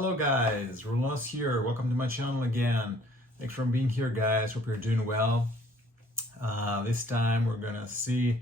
Hello guys, RoolNoss here. Welcome to my channel again. Thanks for being here guys. Hope you're doing well. This time we're gonna see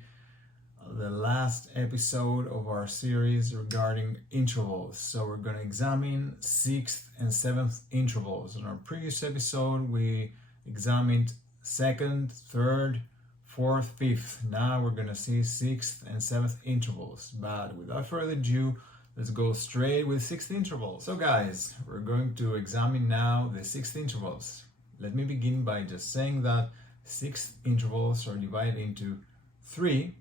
the last episode of our series regarding intervals. So we're gonna examine 6th and 7th intervals. In our previous episode we examined 2nd, 3rd, 4th, 5th. Now we're gonna see 6th and 7th intervals. But without further ado, let's go straight with 6th interval. So guys, we're going to examine now the 6th intervals. Let me begin by just saying that 6th intervals are divided into three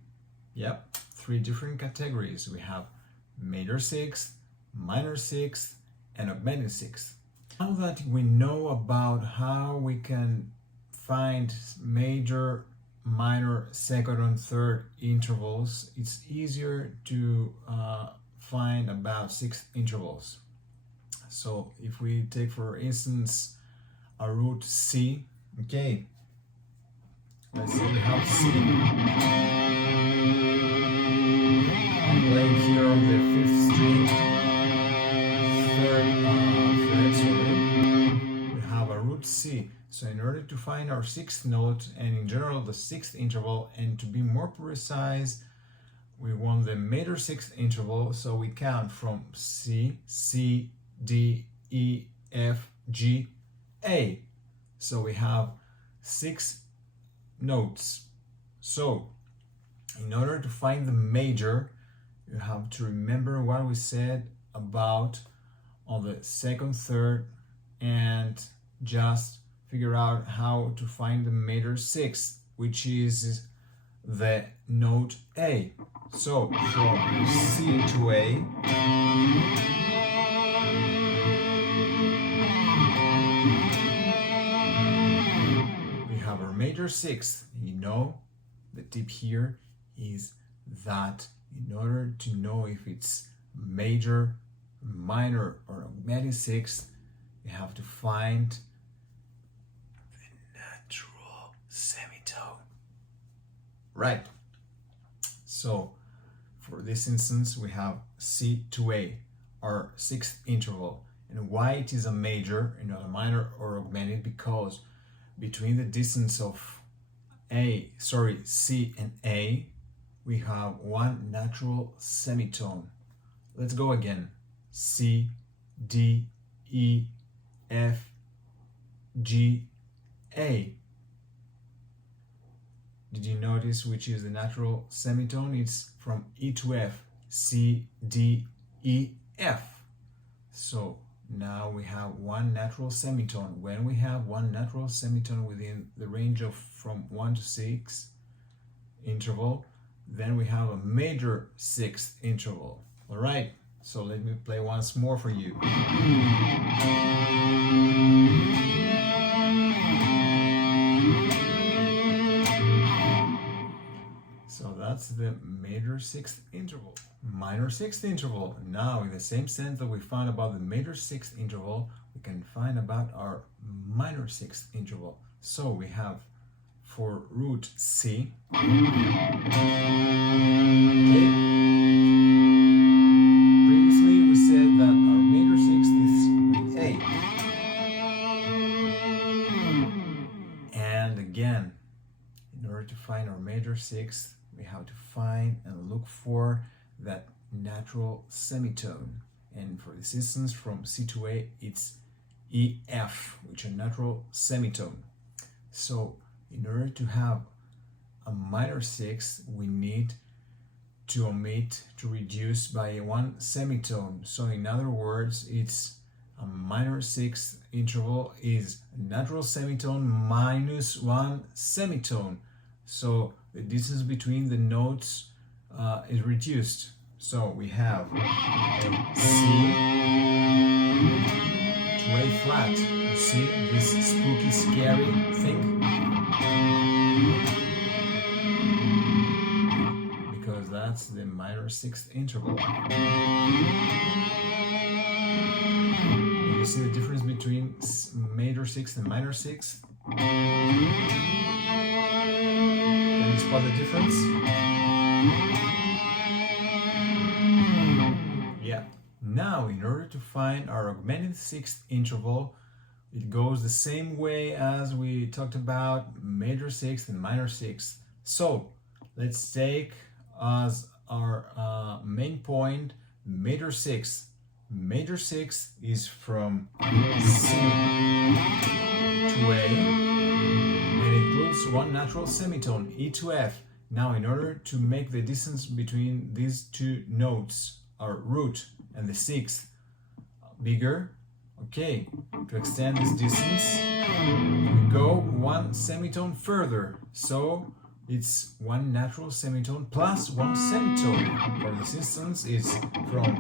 different categories. We have major 6th, minor 6th, and augmented 6th. Now that we know about how we can find major, minor, second, and third intervals, it's easier to find about 6th intervals. So if we take for instance a root C, okay, let's say we have C. I'm playing here on the 5th string, third fret, we have a root C. So in order to find our 6th note and in general the 6th interval, and to be more precise, we want the major 6th interval, so we count from C, C, D, E, F, G, A. So we have 6 notes. So in order to find the major, you have to remember what we said about on the 2nd, 3rd, and just figure out how to find the major 6th, which is the note A. So from C to A, we have our major 6th. You know, the tip here is that in order to know if it's major, minor, or augmented 6th, you have to find the natural semitone. Right. So for this instance, we have C to A, our 6th interval. And why it is a major and not a minor or augmented? Because between the distance of C and A, we have one natural semitone. Let's go again. C, D, E, F, G, A. Did you notice which is the natural semitone? It's from E to F, C, D, E, F. So now we have one natural semitone. When we have one natural semitone within the range of from 1 to 6 interval, then we have a major 6th interval. All right, so let me play once more for you. So that's the major 6th interval. Minor 6th interval. Now in the same sense that we found about the major 6th interval, we can find about our minor 6th interval. So we have for root C, okay, previously we said that our major 6th is with A. And again, in order to find our major 6th, we have to find and look for that natural semitone. And for this instance, from C to A, it's EF, which is a natural semitone. So in order to have a minor 6th, we need to reduce by one semitone. So in other words, it's a minor 6th interval is a natural semitone minus one semitone. So the distance between the notes is reduced. So we have C to A flat. You see this spooky, scary thing? Because that's the minor 6th interval. You see the difference between major 6th and minor 6th? Can you spot the difference? Yeah. now in order to find our augmented sixth interval, it goes the same way as we talked about major sixth and minor sixth. So let's take as our main point major sixth. Major sixth is from C to A, and it includes one natural semitone, E to F. Now, in order to make the distance between these two notes, our root and the sixth, bigger, okay, to extend this distance, we go one semitone further. So it's one natural semitone plus one semitone. For this instance, it's from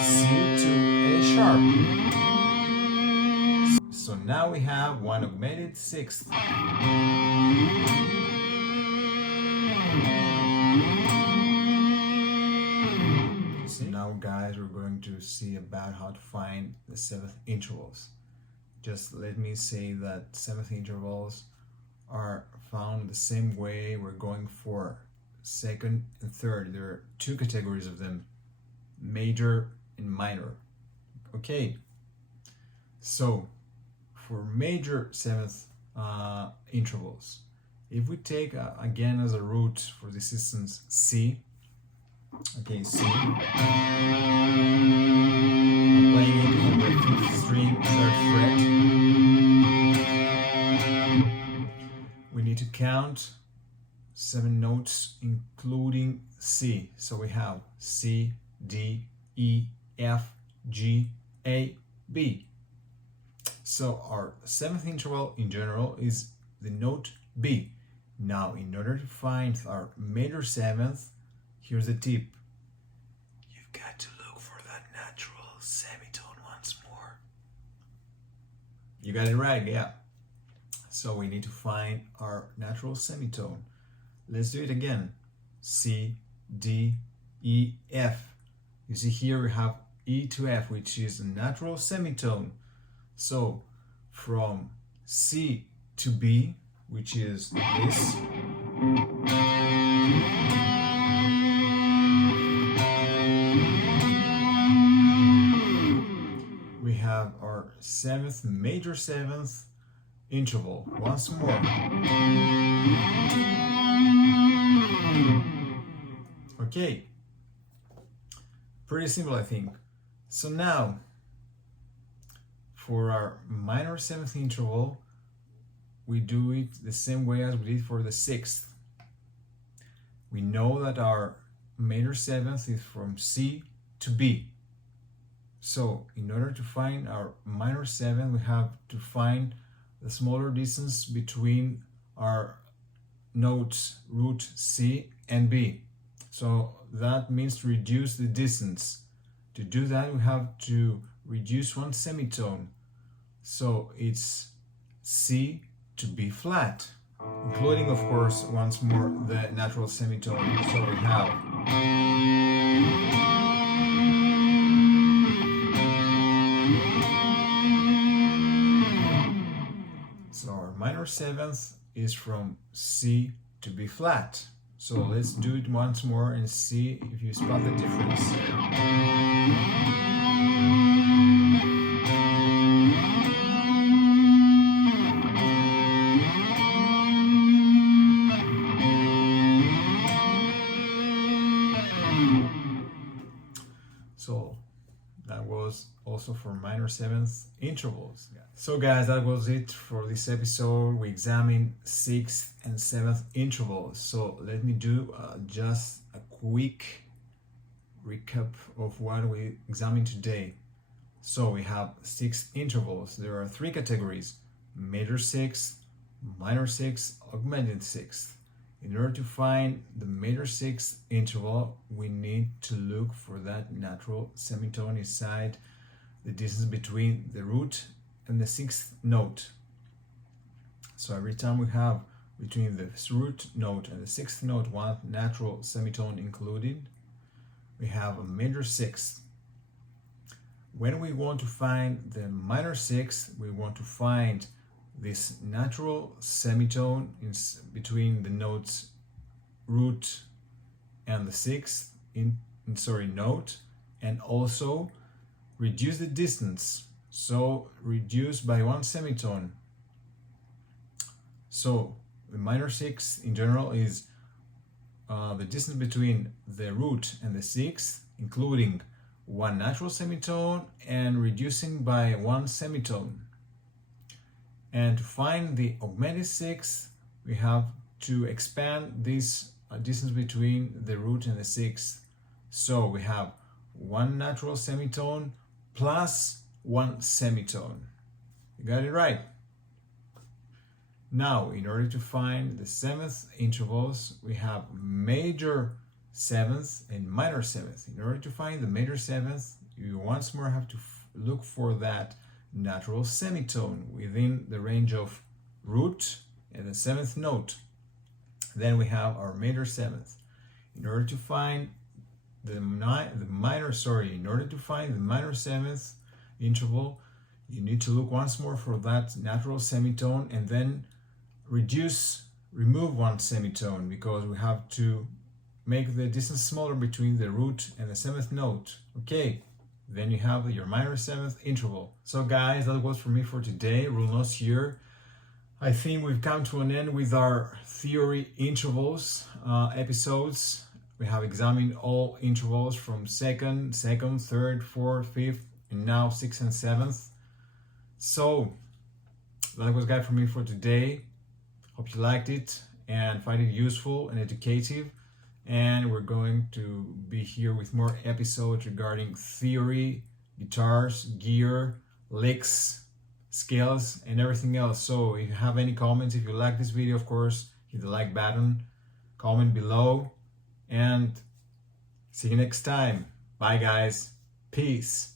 C to A sharp. So now we have one augmented sixth. So now, guys, we're going to see about how to find the seventh intervals. Just let me say that seventh intervals are found the same way we're going for second and third. There are two categories of them, major and minor. Okay, so for major seventh intervals, if we take again as a root for this instance C, okay, C, I'm playing it on the 5th string, 3rd fret. We need to count 7 notes including C. So we have C, D, E, F, G, A, B. So our seventh interval in general is the note B. Now, in order to find our major seventh, here's the tip. You've got to look for that natural semitone once more. You got it right, yeah. So we need to find our natural semitone. Let's do it again. C, D, E, F. You see here we have E to F, which is a natural semitone. So from C to B, which is this, we have our seventh, major seventh interval. Once more. Okay. Pretty simple, I think. So now, for our minor seventh interval, we do it the same way as we did for the sixth. We know that our major seventh is from C to B. So in order to find our minor seventh, we have to find the smaller distance between our notes root C and B. So that means to reduce the distance. To do that, we have to reduce one semitone. So it's C to B flat, including, of course, once more the natural semitone. So we have so our minor seventh is from C to B flat. So let's do it once more and see if you spot the difference. So that was also for minor seventh intervals. So guys, that was it for this episode. We examined sixth and seventh intervals. So let me do just a quick recap of what we examined today. So we have 6 intervals. There are 3 categories: major sixth, minor sixth, augmented sixth. In order to find the major sixth interval, we need to look for that natural semitone inside the distance between the root and the sixth note. So every time we have between the root note and the sixth note one natural semitone included, we have a major sixth. When we want to find the minor sixth, we want to find this natural semitone between the notes root and the sixth note, and also reduce the distance. So reduce by 1 semitone. So the minor 6 in general is the distance between the root and the 6th, including 1 natural semitone and reducing by 1 semitone. And to find the augmented 6th, we have to expand this distance between the root and the 6th. So we have 1 natural semitone plus 1 semitone. You got it right. Now, in order to find the 7th intervals, we have major 7th and minor 7th. In order to find the major 7th, you once more have to look for that natural semitone within the range of root and the 7th note. Then we have our major 7th. In order to find the minor 7th interval, you need to look once more for that natural semitone and then remove 1 semitone, because we have to make the distance smaller between the root and the 7th note. Okay, then you have your minor 7th interval. So guys, that was for me for today. RoolNoss here. I think we've come to an end with our theory intervals episodes. We have examined all intervals from second, third, fourth, fifth, and now 6th and 7th. So that was guide for me for today. Hope you liked it and find it useful and educative. And we're going to be here with more episodes regarding theory, guitars, gear, licks, scales, and everything else. So if you have any comments, if you like this video, of course, hit the like button, comment below, and see you next time. Bye guys. Peace.